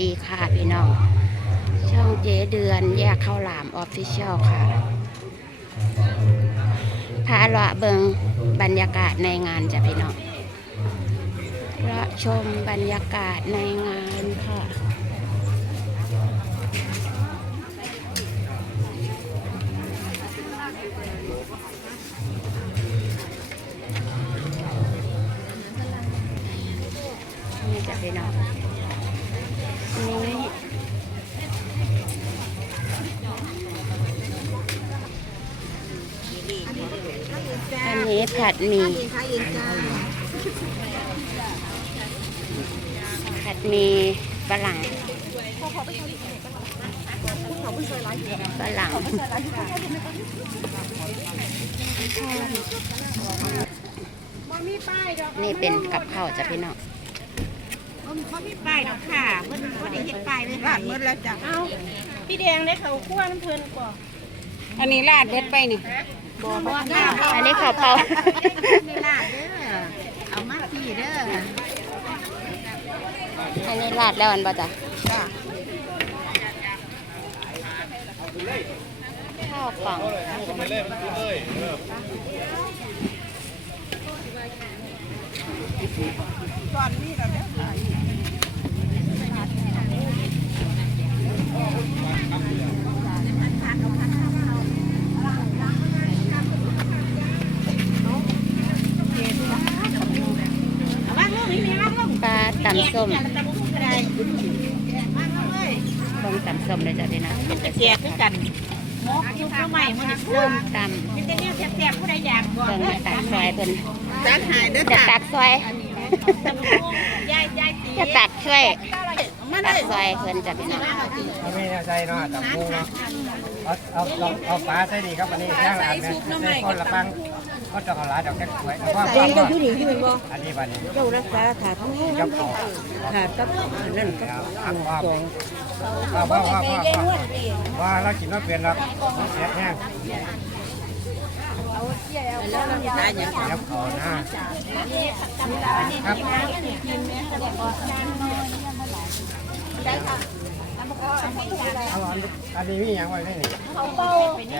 ดีค่ะพี่น้อง ช่องเจเดือนแยกข้าวหลามออฟฟิเชียลค่ะ พาเลาะเบิงบรรยากาศในงานจ้ะพี่น้องเลาะชมบรรยากาศในงาน ผัดหมี่ผัดหมี่ฝรั่งฝรั่งนี่เป็นกับข้าวจ้ะพี่น้องเขามีป้ายดอกค่ะเพิ่นบ่ได้เฮ็ดป้ายเลยค่ะเมื่อแล้วจ้ะเอาพี่แดงได้เขาคั่วน้ำเพลินกว่าอันนี้ลาดเบิดไปนี่บ่บ่หน้า อันนี้ข้าวเปล่าไม่ลาดเด้อเอามาพี่เด้ออันนี้ราดแล้วอันบ่จ้ะจ้ะข้าวกล่องปลาตำ ส้มต้มตำส้มเลยจ้ะพี่น้องเป็นแต่แจเสียกคือกันมกยุคสมัยมันเริ่มตมีแต่เนี่ยแซ่บๆผู้ใดอยากบ่ำเบิ่งตักซอยเพิ่นจานหายเด้อจะจ้ะตักซอยตำบักหุ่งยายยายตีจะตักช่วยมาเลตักยซอยเพิ่นจ้ะพี่น้องเอาไม่ได้ใส่เนาะตับปูเนาะเอาเอาเอาเอาปลาใส่ดีครับอันนี้ย่างหลานเนี่ยใส่คนละปัง ก็จะเอาหลายดอกแค่สวยแต่ว่าแดงก็อยู่นี่ที่เป็นบ่อันนี้บันนี้เจ้ารักษาถาดทั้งห้องยับต่อถาดกับอันนั้นก็แล้วอักว่าว่าว่าว่าว่าว่าเรากินว่าเปลี่ยนแล้วเสียแห้งแล้วเราจะได้หยังยับต่อนะครับเอาอันนี้มีอย่างไว้ไหมเขาเป้า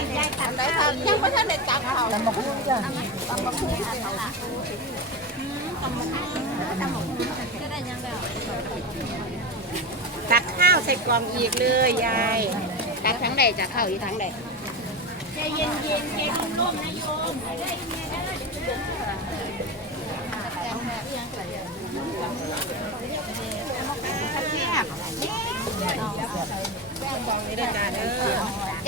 ยนเรากินไว้หรอนี่ส้มตำตักข้าวใส่กล่องอีกเลยยายตักทั้งใดจากข้าอีกทั้งใดใจเย็นเย็นเย็นร่มนะโยมนี่ได้การเออ จ้า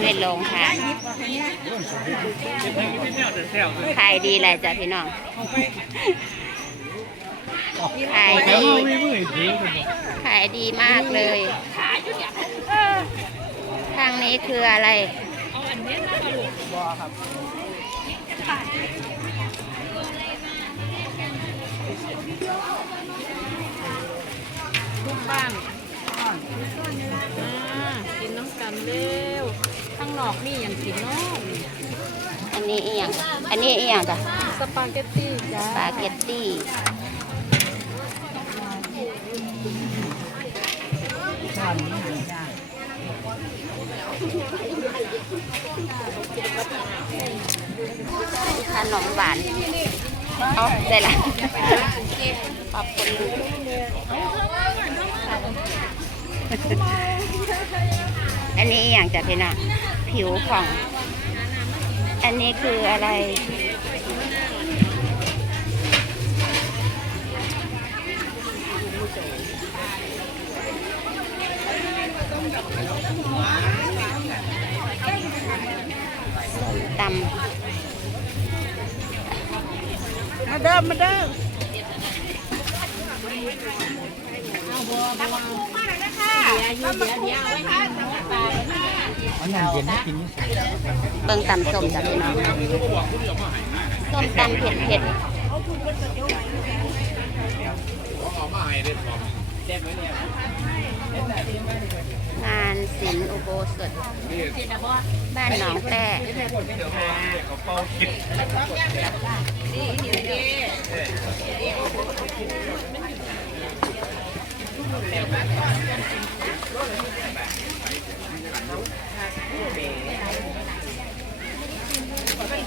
ไม่ลงค่ะขายดีเลยจ้ะพี่น้องขายดีขายดีมากเลย ทางนี้คืออะไรทุกบ้านอ่ากิ นน้ำกันเร็วข้างนอกนี่ยังกินเนาะอันนี้อีหยังอันนี้อีหยังจ้ะสปาเกตตี้จ้าสปาเกตตี้ขนมหวานเอาได้ละขอบคุณ อันนี้อหย่างจะเป็นอะผิวของ อันนี้คืออะไร ตำมาเดิมมาเดิมอันนั้นเย็นให้กินเเบิ่งตำส้มจ้ะพี่น้องส้มตำเผ็ดเผ็ดงานศิลป์อุโบสถบ้านหนองแต้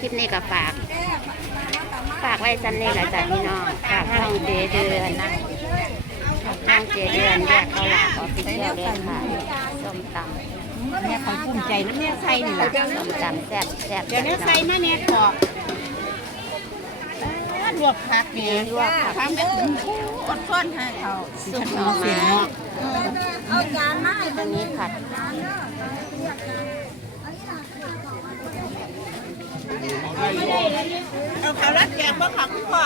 คลิปนี้ก็ฝาก ฝากไว้ซ้ำนี่แหละจ้ะพี่น้องฝากช่องเจเดือนช่องเจเดือนแยกเขาหลากออฟฟิเชียลด้วยค่ะส้มตำแม่ของภูมิใจน้ำเนี่ยใส่นี่แหละส้มตำแซ่บแซ่บเดี๋ยวนี้ใส่มาเนี่ยขอบลวกผักนี่ลวกผักทำเป็นก้นก้นให้เขาซุปหน่อไม้เอาจานมาตัวนี้ผัด เอาขารัดแกงบ่ผักพ่อ